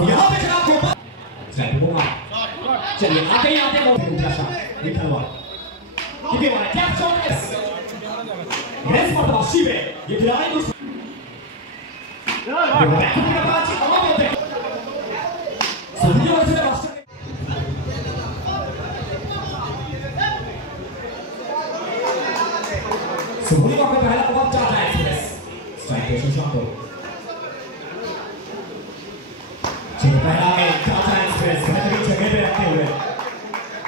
तो यहाँ पे खिलाफ गोपाल चलिए आते ही आते वो निकल हुआ कितने वाला क्या शॉट है रेस पर तो शिवे ये खिलाड़ी को सुनिए वैसे मास्टर सुनिए वहाँ पे पहला बहुत चाहता है एक्सप्रेस स्ट्राइक पे शॉट हो चलिए पहला में चाहता है एक्सप्रेस बेहतरीन जगह पे रखते हुए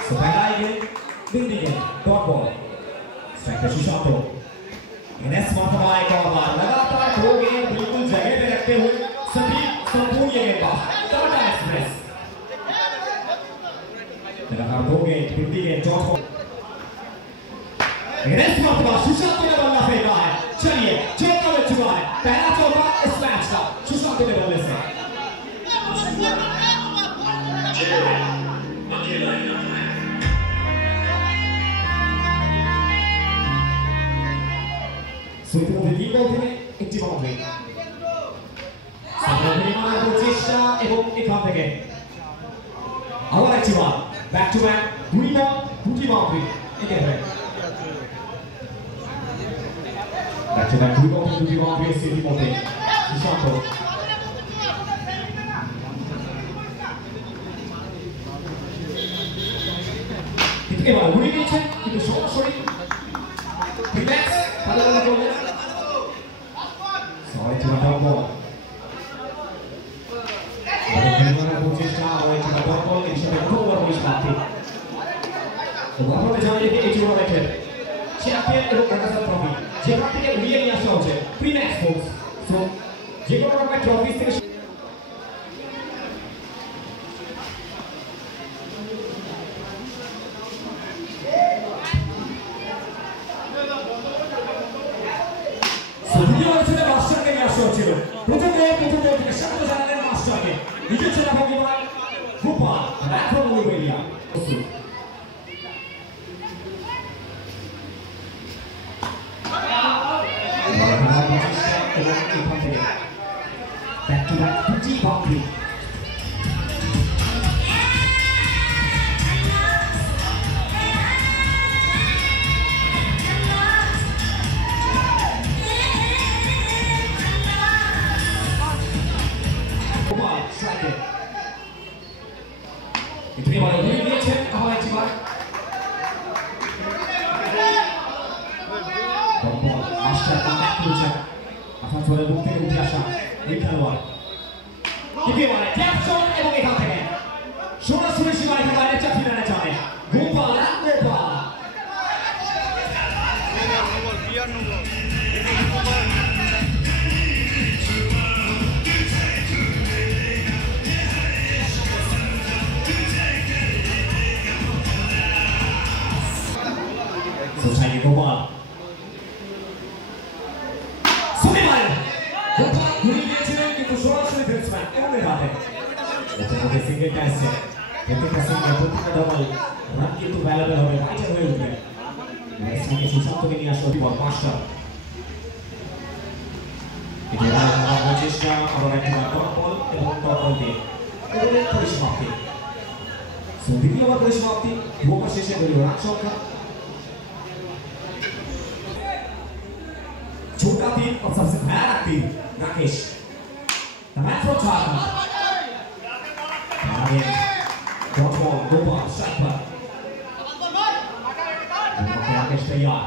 तो पहला ये बिंदी के डॉट बॉल स्ट्राइक पे शॉट हो इन्हें स्मार्ट बाय एक और बार लगातार दो गेंद बिल्कुल जगह पे रखते हुए सभी संपूर्ण ये गेंदबाज टाटा एक्सप्रेस लगातार दो गेंद बिंदी के डॉट बॉल इन्हें स्मार्ट बाय सुशांत ने बल्ला फेंका है चलिए चौका बच चुका है पहला चौका इस मैच का सुशांत ने बल्ले से Sweet of the league ultimate, it's evolving. Sabrina Bautista এবং এখান থেকে আবার একটি বল ব্যাক টু ব্যাক দুই বল দুটি বাউন্ডারি একেবারে ব্যাক টু ব্যাক দুই বল দুটি বাউন্ডারি সিটির মধ্যে সুশান্ত এবার উড়ে গেছে কিন্তু সরাসরি রিল্যাক্স ভালো ভালো করবে সবাই চলে যাও বল আর খেলোয়াড়রা প্রচেষ্টা হয় চলে যাও বল এই সময় খুব বড় নিষ্পাতি তো ভালোভাবে জানিয়ে দিই এই টুর্নামেন্টের চ্যাম্পিয়ন এবং প্রকাশন ট্রফি যেখান থেকে উড়িয়ে নিয়ে আসা হচ্ছে প্রিম্যাক্স স্পোর্টস সো যে কোনো রকমের ট্রফি থেকে back to back pretty bumpy. Strike it. Itni ball ude diyeche abar ekটি bar ball master comeback করেছে আফাজ বলে মুখ থেকে উঠে আসা এই খেলোয়াড় কিকে বলে ট্যাপ শট এবং এখান থেকে সরাসরি সীমারেখার বাইরে চাপিয়ে আনা যাবে Gopal Society Gopal. Suleiman. Gopal ঘুরিয়ে দিয়েছিলেন কিন্তু সরাসরি ব্যাটসম্যান এমনের হাতে। প্রথমে সিঙ্গেল ক্যাচে প্রত্যেকটা সিঙ্গেল প্রত্যেকটা ডাবল রান কিন্তু ভ্যালুয়েবল হবে রাইটার হয়ে উঠবে। ব্যাটসম্যানকে সুশান্তকে নিয়ে আসলো বল মাস্টার। এটা আমার চেষ্টা আবার একটা ডট বল এবং ডট বল দিয়ে এবারে পরিসমাপ্তি। দ্বিতীয়বার পরিসমাপ্তি দুবার শেষে গেল রান সংখ্যা छोटा तीन और सबसे भयानक तीन Rakesh the man from Jharkhand dot ball Gopal strike पर राकेश तैयार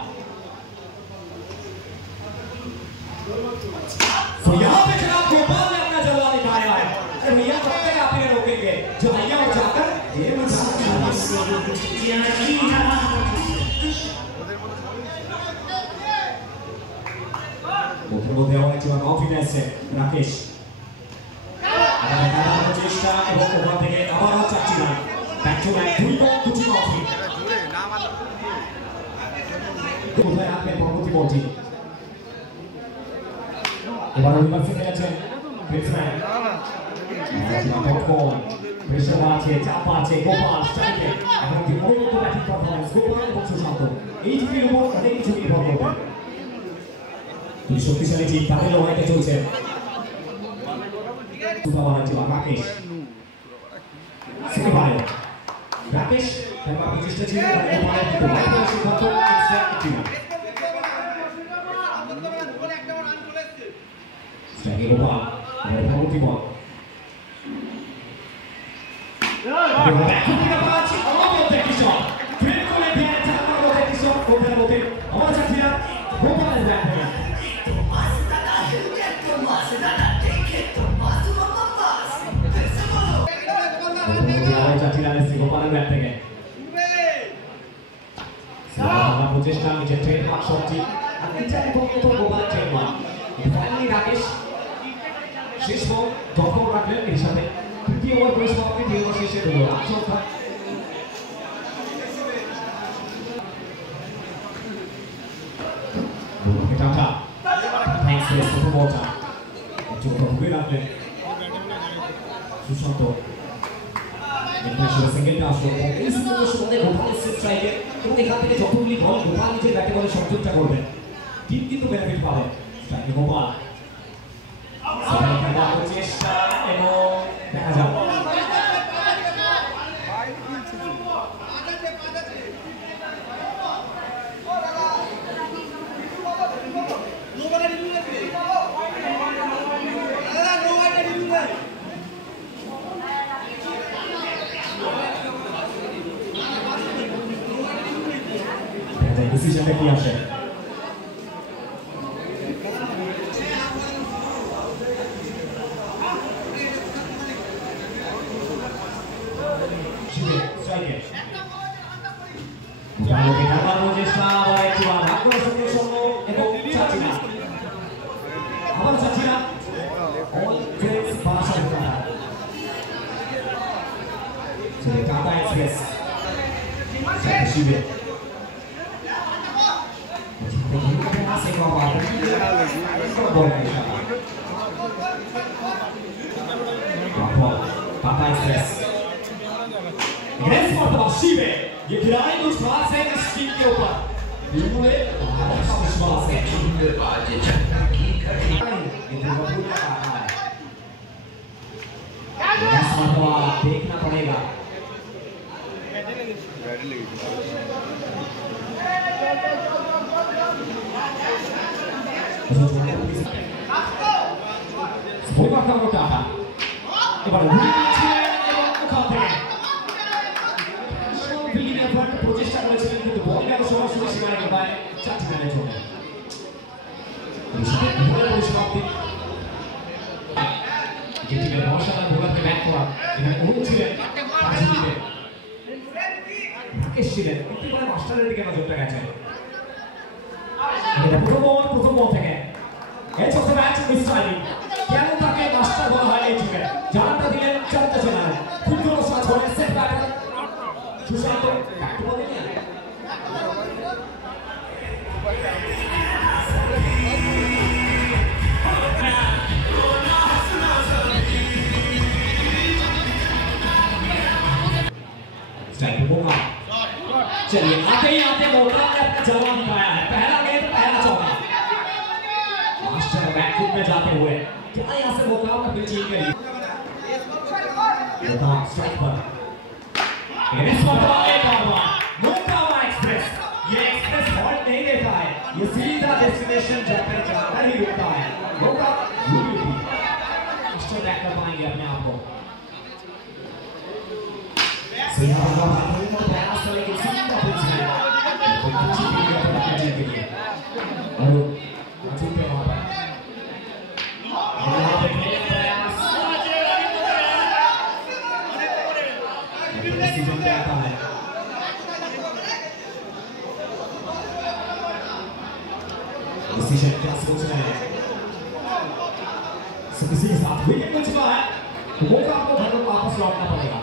तो यहाँ पे खिलाफ गोपाल ने अपना जलवा दिखाया है अरे भैया कब तक आप इन्हें रोकेंगे जो भैया उठाकर ये প্রথম দেওয়া হয়েছে কনফিডেন্সে রাকেশ আবার চেষ্টা এবং ওখান থেকে আবারও চাচ্ছি না ব্যাক টু ব্যাক দুই বল দুটি কফি কোথায় রাখবেন পরবর্তী বলটি এবার রিভার্সে খেলেছেন ব্যাটসম্যান প্রেশার আছে চাপ আছে গোপাল স্ট্রাইকে এবং কি অনেক ব্যাটিং পারফরম্যান্স গোপাল এবং সুশান্ত এই টিমের উপর অনেক কিছু নির্ভর করবে এই শক্তিশালী টিম তাদের লড়াইতে চলছে Rakesh Sekebayo. Rakesh, tanpa pujista ছিল গোপালের কিন্তু ভালো সিদ্ধান্ত এক্সট্রা কিনা। স্ট্রাইকে গোপাল, পরবর্তী বল। ব্যাকফুট পাঁচ, অমর একটি শট। ফিল্ড করে দিয়ে চার একটি শট ওপেন হতে। আমার সাথীরা গোপালের ব্যাকফুট। গোপালের ব্যাট থেকে প্রচেষ্টা নিচে ট্রেডমার্ক শটটি আর নিচের প্রথম গোপালের ট্রেডমার্ক ফাইনালি রাকেশ শেষ বল দখল রাখলেন এর সাথে তৃতীয় ওভার পরিসমাপ্তি দুই ওভার শেষে হলো রান সংখ্যা টাটা থ্যাঙ্কস ফর প্রথম বলটা একটু ঘুরে রাখলেন সুশান্ত সেকেন্ডটা আসলো এই সুন্দর সময়ে গোপালের স্ট্রাইকে এবং এখান থেকে যতগুলি বল গোপাল নিজের ব্যাটে বলে সংযোগটা করবেন টিম কিন্তু বেনিফিট পাবে স্ট্রাইকে গোপাল চেষ্টা এবং দেখা যাক ডিসিশনটা কি আসে Tata Express. Aggressive martaba Shive. ये खिलाड़ी कुछ खास है इस टीम के ऊपर. इन्होंने अच्छा विश्वास है. ये martaba देखना पड़ेगा. Sebuah kata Tata. এবারে ঘুরে দিয়েছিলেন এবং ওখান থেকে ফিল্ডিং এফোর্ট প্রচেষ্টা করেছিলেন কিন্তু বল গেল সরাসরি সীমারেখার বাইরে চারটি রানের জন্য পরিসমাপ্তি যেটিকে অসাধারণ ভূমিকাতে ব্যাট করা এখানে অনুপ ছিলেন রাজনীতিতে রাকেশ ছিলেন একেবারে মাস্টারের দিকে নজরটা গেছে এটা প্রথম বল থেকে এজ অফ দ্য ম্যাচ মিসটাইমিং কেন তাকে মাস্টার বলা হয় এই যুগে জানাটা দিলেন চারটা জেলার ক্ষুদ্র শট হয়ে সেট ব্যাটার সুশান্ত ব্যাট বলে নিয়ে स्ट्राइक मौका चलिए आते ही आते मौका ने अपना जवाब दिखाया है पहला गेंद पहला चौका मास्टर बैकफुट में जाते हुए क्या यहाँ से मौका अपने टीम के लिए स्ट्राइक पर मौका एक्सप्रेस ये एक्सप्रेस हॉल्ट नहीं देता है ये सीधा डेस्टिनेशन जाकर जाकर ही रुकता है मौका मास्टर बैक कर पाएंगे अपने आप को सीधा प्रयास करेंगे सीधा पिच है कोई अच्छी टीम है अपने टीम के लिए और अच्छी पे वहाँ पर यहाँ पे खेलने प्रयास डिसीजन पे आता है डिसीजन क्या सोच रहे हैं किसी के साथ विकेट मिल चुका है तो मौका आपको घर वापस लौटना पड़ेगा